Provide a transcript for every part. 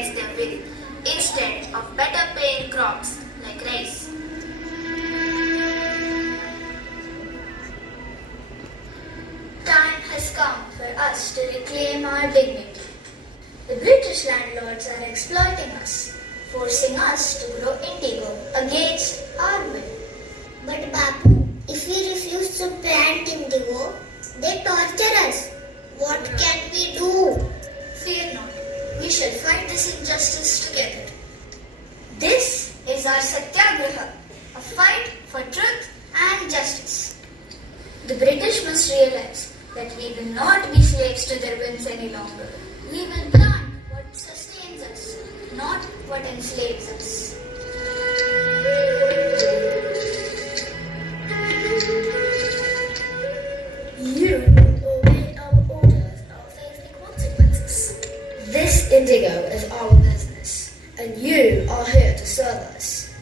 against their will instead of better paying crops like rice. Time has come for us to reclaim our dignity. The British landlords are exploiting us, forcing us to grow indigo against our will. But Bapu, if we refuse to plant indigo, they torture us. What can we do? Fear not, we shall fight this injustice together. This is our Satyagraha, a fight for truth and justice. The British must realize that we will not be slaves to their whims any longer. We will plant what sustains us, not what enslaves us. You obey our orders or face the consequences. This indigo is our business, and you are here to serve us.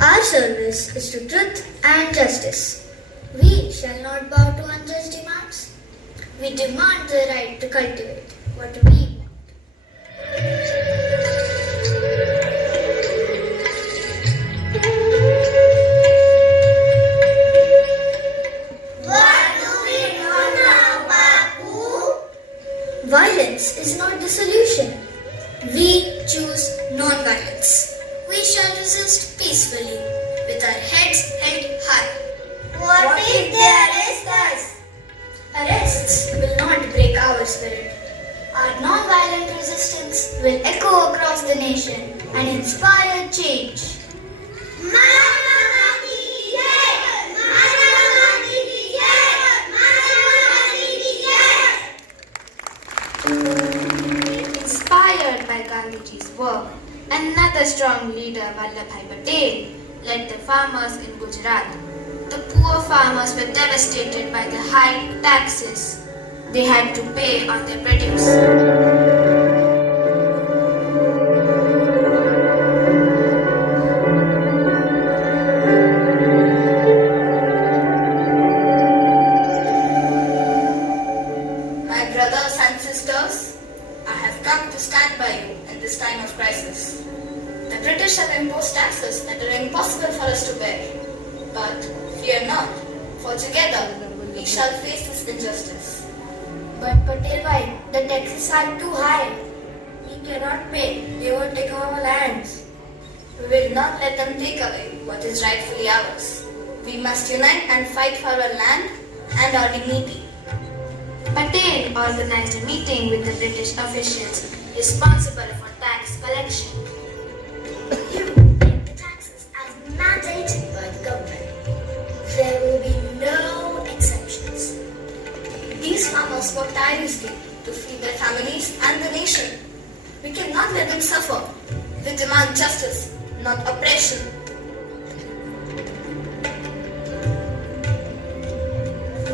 Our service is to truth and justice. We shall not bow to unjust demands. We demand the right to cultivate what we want. What do we do now, Bapu? Violence is not the solution. We choose non-violence. We shall resist peacefully with our heads held high. What if they arrest us? Arrests will not break our spirit. Our non-violent resistance will echo across the nation and inspire change. Mahatma Gandhi ki jai! Mahatma Gandhi ki jai! Mahatma Gandhi ki jai! Inspired by Gandhiji's work, another strong leader, Vallabhbhai Patel, led the farmers in Gujarat. The poor farmers were devastated by the high taxes they had to pay on their produce. My brothers and sisters, I have come to stand by you in this time of crisis. The British have imposed taxes that are impossible for us to bear. But fear not, for together we shall face this injustice. But Patel Bhai, the taxes are too high. We cannot pay. They will take our lands. We will not let them take away what is rightfully ours. We must unite and fight for our land and our dignity. Patel organized a meeting with the British officials responsible for tax collection. You take the taxes as mandated by the government. There will be no exceptions. These farmers work tirelessly to feed their families and the nation. We cannot let them suffer. We demand justice, not oppression.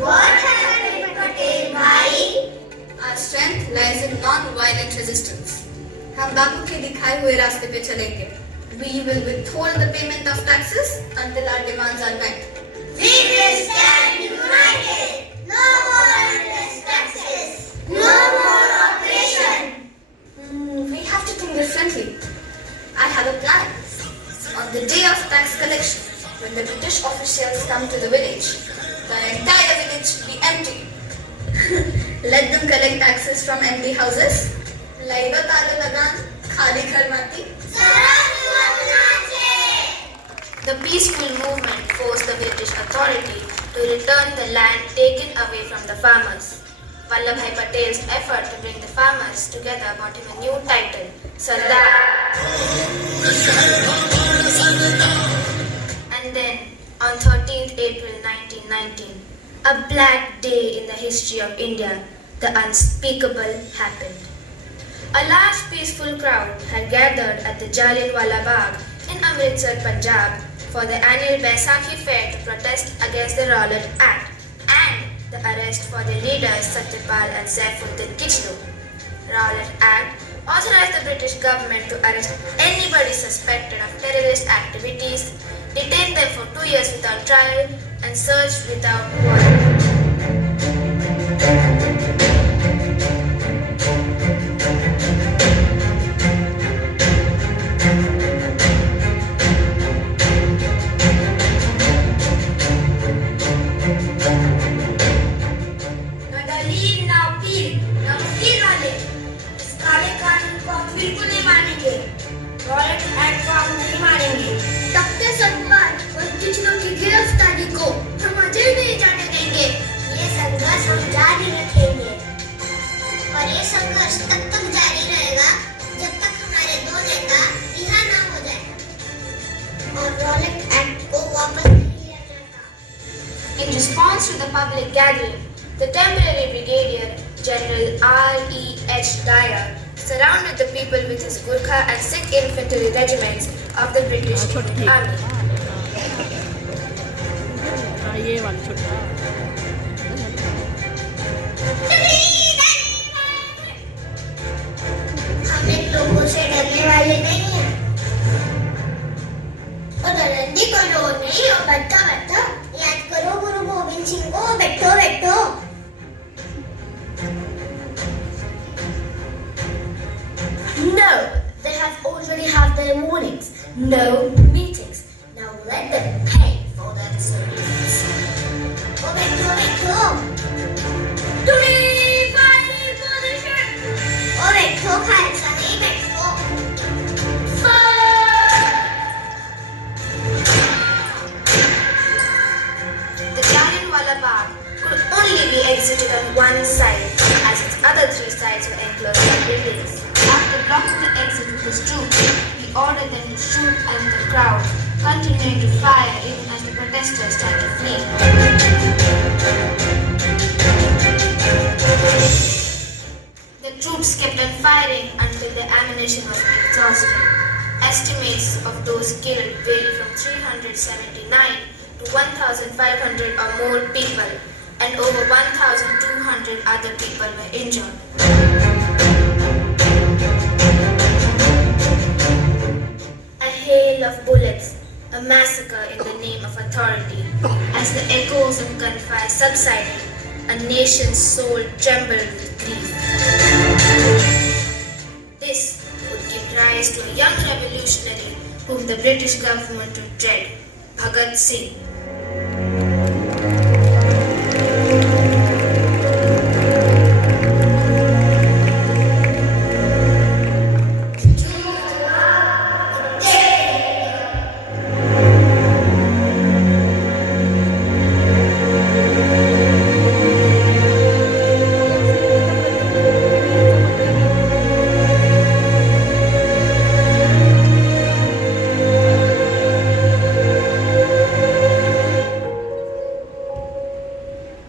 What happened, Patel Bhai? Our strength lies in non-violent resistance. हम बापू के दिखाए हुए रास्ते पे चलेंगे. We will withhold the payment of taxes until our demands are met. We will stand united. No more endless taxes. No more oppression. We have to think differently. I have a plan. On the day of tax collection, when the British officials come to the village, the entire village should be empty. Let them collect taxes from empty houses. Laido talo lagan, khali ghar mati. The peaceful movement forced the British authority to return the land taken away from the farmers. Vallabhbhai Patel's effort to bring the farmers together brought him a new title, Sardar. And then, on 13th April 1919, a black day in the history of India, the unspeakable happened. A large peaceful crowd had gathered at the Jallianwala Bagh in Amritsar, Punjab, for the annual Baisakhi fair to protest against the Rowlatt Act and the arrest for the leaders Satyapal and Saifuddin Kichlu. Rowlatt Act authorized the British government to arrest anybody suspected of terrorist activities, detain them for 2 years without trial, and search without warrant. बिल्कुल नहीं मानेंगे। Rowlatt act को हम नहीं मानेंगे। Doctor Satpal और कुछ लोग की गिरफ्तारी को हम अजय नहीं जाने देंगे। ये संघर्ष हम जारी रखेंगे और ये संघर्ष तब तक जारी रहेगा जब तक हमारे दो नेता रिहा ना हो जाए और रॉलेट एक्ट को वापस नहीं लिया जाता। In response to the public gathering, the temporary brigadier General R.E.H. Dyer surrounded the people with his Gurkha and Sikh infantry regiments of the British Army. ये वाली छोटी हम इन लोगों से डरने वाले नहीं हैं। और रंडी को रो नहीं हो, बैठो बैठो, याद करो गुरु गोविंद सिंह को, बैठो बैठो। No, they have already had their warnings. No meetings. Now let them pay for their disobedience. ओ बैठो बैठो, ओ बैठो खालसा नहीं बैठो। The Jallianwala Bagh could only be exited on one side, as its other three sides were enclosed by buildings. After blocking the exit with his troops, he ordered them to shoot at the crowd, continuing to fire even as the protesters tried to flee. The troops kept on firing until their ammunition was exhausted. Estimates of those killed vary from 379 to 1,500 or more people, and over 1,200 other people were injured. A hail of bullets, a massacre in the name of authority. As the echoes of gunfire subsided, a nation's soul trembled with grief. This would give rise to a young revolutionary whom the British government would dread, Bhagat Singh.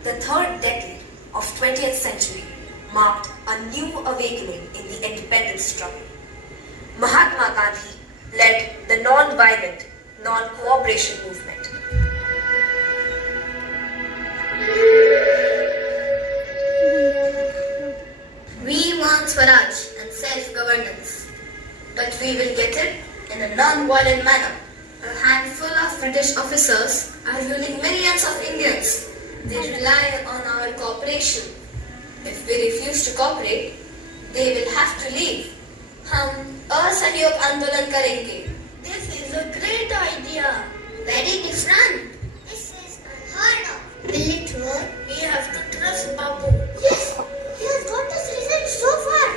The third decade of 20th century marked a new awakening in the independence struggle. Mahatma Gandhi led the non-violent, non-cooperation movement. We want Swaraj and self-governance, but we will get it in a non-violent manner. A handful of British officers are ruling millions of Indians. They rely on our cooperation. If we refuse to cooperate, they will have to leave. हम असहयोग आंदोलन करेंगे. This is a great idea. Very different. This is unheard of. Will it work? We have to trust Babu. Yes, he has got us results so far.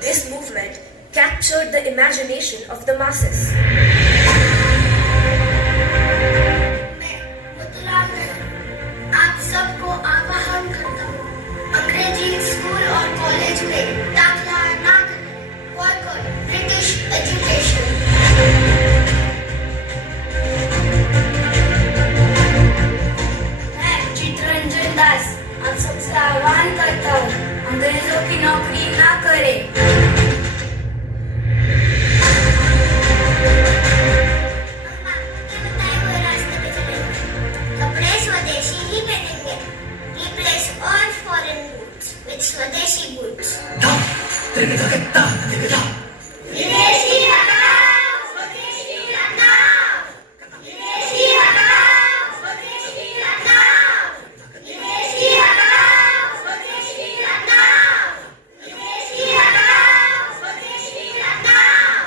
This movement captured the imagination of the masses. आप सबको आह्वान करता हूँ, अंग्रेजी school और college में दाखिला ना करें। Boycott British education. मैं चित्रंजन दास आप सबसे आह्वान करता हूँ, अंग्रेजों की नौकरी ना करें। कपड़े स्वदेशी ही पहनेंगे। Replace all foreign goods with Swadeshi goods. विदेशी हटाओ, स्वदेशी हटाओ। विदेशी हटाओ, स्वदेशी हटाओ। विदेशी हटाओ, स्वदेशी हटाओ। विदेशी हटाओ, स्वदेशी हटाओ।